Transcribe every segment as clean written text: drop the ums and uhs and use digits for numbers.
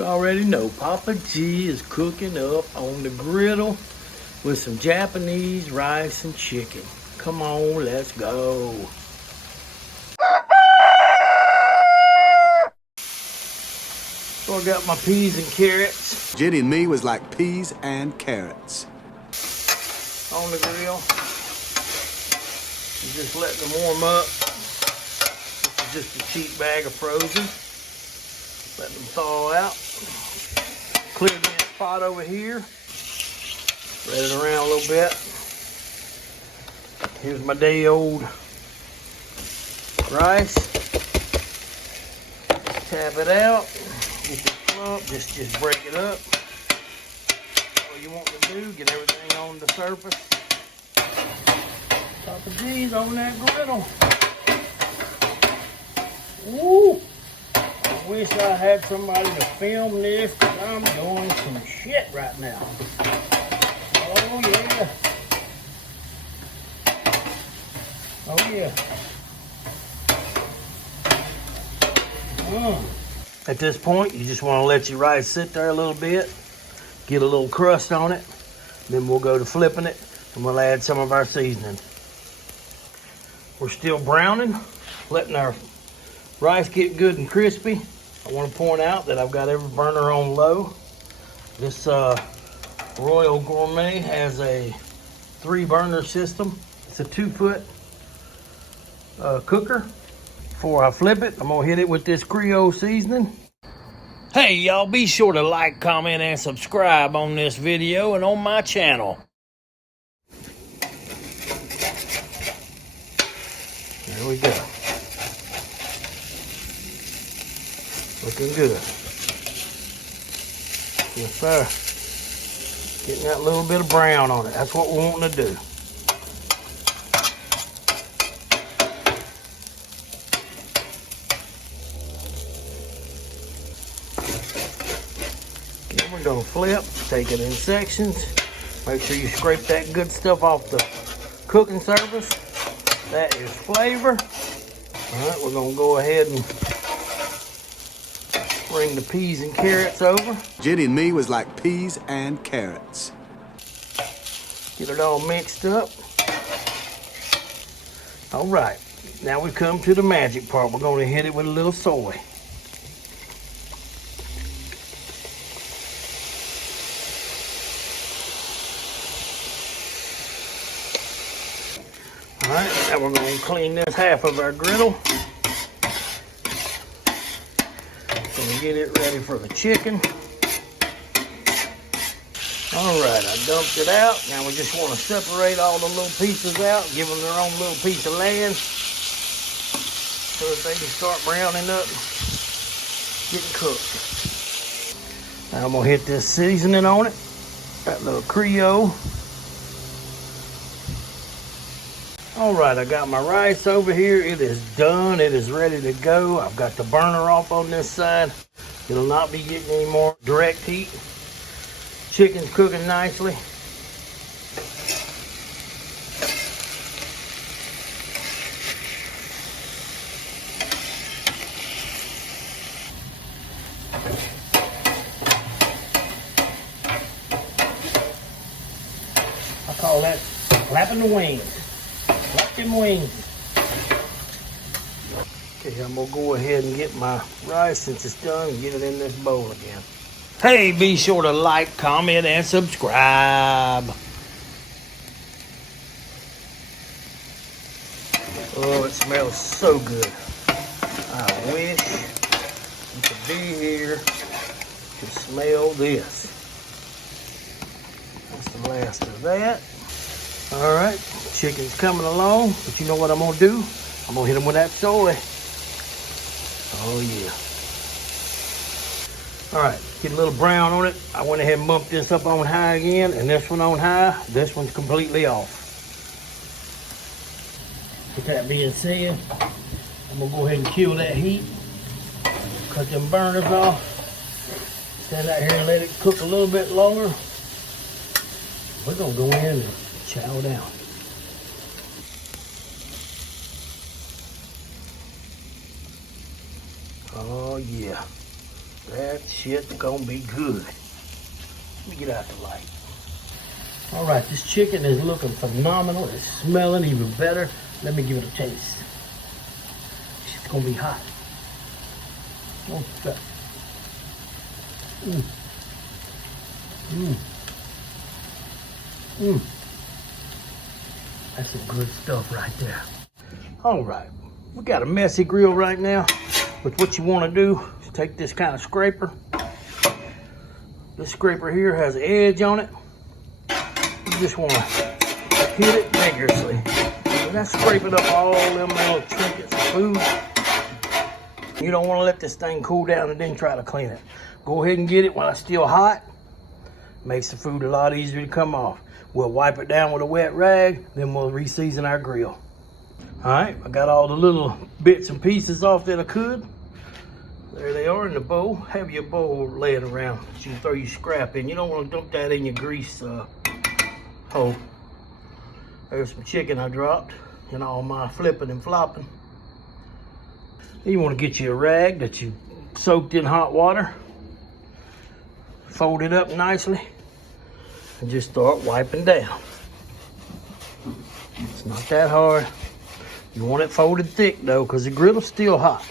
You already know Poppa G is cooking up on the griddle with some Japanese rice and chicken. Come on, let's go. So I got my peas and carrots. Jenny and me was like peas and carrots. On the grill. You just let them warm up. This is just a cheap bag of frozen. Let them thaw out. Clear this pot over here. Spread it around a little bit. Here's my day old rice. Tap it out. Get this plump. Just break it up. All you want to do, get everything on the surface. Poppa G's on that griddle. Woo! I wish I had somebody to film this, because I'm doing some shit right now. Oh yeah. Oh yeah. At this point, you just want to let your rice sit there a little bit, get a little crust on it, then we'll go to flipping it, and we'll add some of our seasoning. We're still browning, letting our rice get good and crispy. I want to point out that I've got every burner on low. This Royal Gourmet has a 3-burner system. It's a 2-foot cooker. Before I flip it, I'm gonna hit it with this Creole seasoning. Hey y'all, be sure to like, comment, and subscribe on this video and on my channel. There we go. Looking good. Yes, sir. Getting that little bit of brown on it. That's what we're wanting to do. Okay, we're going to flip. Take it in sections. Make sure you scrape that good stuff off the cooking surface. That is flavor. All right, we're going to go ahead and bring the peas and carrots over. Jenny and me was like peas and carrots. Get it all mixed up. All right, now we come to the magic part. We're going to hit it with a little soy. All right, now we're going to clean this half of our griddle. Gonna get it ready for the chicken. All right, I dumped it out. Now we just want to separate all the little pieces out, give them their own little piece of land so that they can start browning up, getting cooked. Now I'm gonna hit this seasoning on it, that little Creole. All right, I got my rice over here. It is done. It is ready to go. I've got the burner off on this side. It'll not be getting any more direct heat. Chicken's cooking nicely. I call that flapping the wings. Flap them wings. Okay, I'm gonna go ahead and get my rice since it's done and get it in this bowl again. Hey, be sure to like, comment, and subscribe. Oh, it smells so good. I wish you could be here to smell this. That's the last of that. All right, chicken's coming along, but you know what I'm gonna do? I'm gonna hit them with that soy. Oh yeah. All right, get a little brown on it. I went ahead and bumped this up on high again, and this one on high. This one's completely off. With that being said, I'm gonna go ahead and kill that heat. Cut them burners off. Stand out here and let it cook a little bit longer. We're gonna go in and chow down. Oh yeah. That shit's gonna be good. Let me get out the light. All right, this chicken is looking phenomenal. It's smelling even better. Let me give it a taste. It's gonna be hot. Oh, God. Mm. Mm. Mm. That's some good stuff right there. All right, we got a messy grill right now. But what you want to do is take this kind of scraper. This scraper here has an edge on it. You just want to hit it vigorously. And that's scraping up all them little trinkets of food. You don't want to let this thing cool down and then try to clean it. Go ahead and get it while it's still hot. Makes the food a lot easier to come off. We'll wipe it down with a wet rag, then we'll re-season our grill. All right, I got all the little bits and pieces off that I could. There they are in the bowl. Have your bowl laying around that you can throw your scrap in. You don't want to dump that in your grease hole. There's some chicken I dropped and all my flipping and flopping. Then you want to get you a rag that you soaked in hot water. Fold it up nicely and just start wiping down. It's not that hard. You want it folded thick though, because the grill is still hot.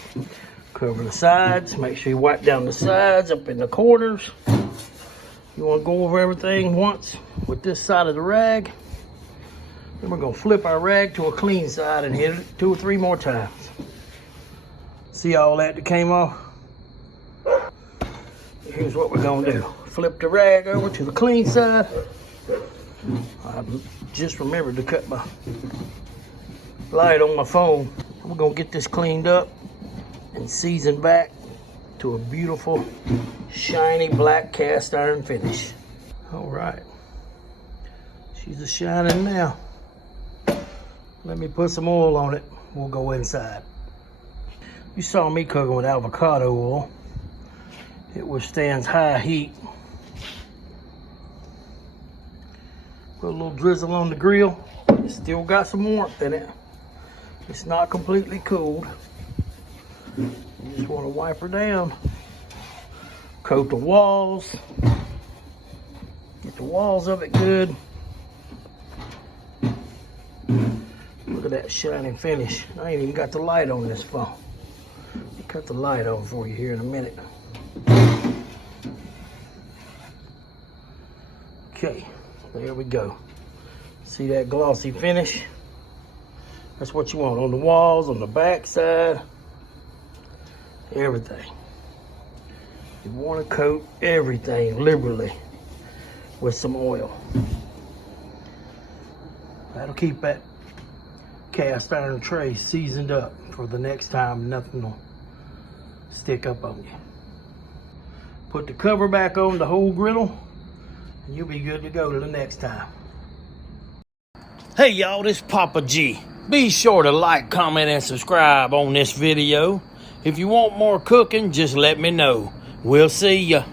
Cover the sides, make sure you wipe down the sides, up in the corners. You want to go over everything once with this side of the rag. Then we're going to flip our rag to a clean side and hit it 2 or 3 more times. See all that came off? Here's what we're going to do. Flip the rag over to the clean side. I just remembered to cut my light on my phone. We're going to get this cleaned up and seasoned back to a beautiful, shiny black cast iron finish. All right. She's a shining now. Let me put some oil on it. We'll go inside. You saw me cooking with avocado oil. It withstands high heat. Put a little drizzle on the grill. It's still got some warmth in it. It's not completely cooled. You just want to wipe her down. Coat the walls. Get the walls of it good. Look at that shining finish. I ain't even got the light on this phone. I'll cut the light on for you here in a minute. Okay, there we go. See that glossy finish? That's what you want on the walls, on the back side, everything. You want to coat everything liberally with some oil. That'll keep that cast iron tray seasoned up for the next time nothing will stick up on you. Put the cover back on the whole griddle and you'll be good to go to the next time. Hey y'all, this Poppa G. Be sure to like, comment, and subscribe on this video. If you want more cooking, just let me know. We'll see ya.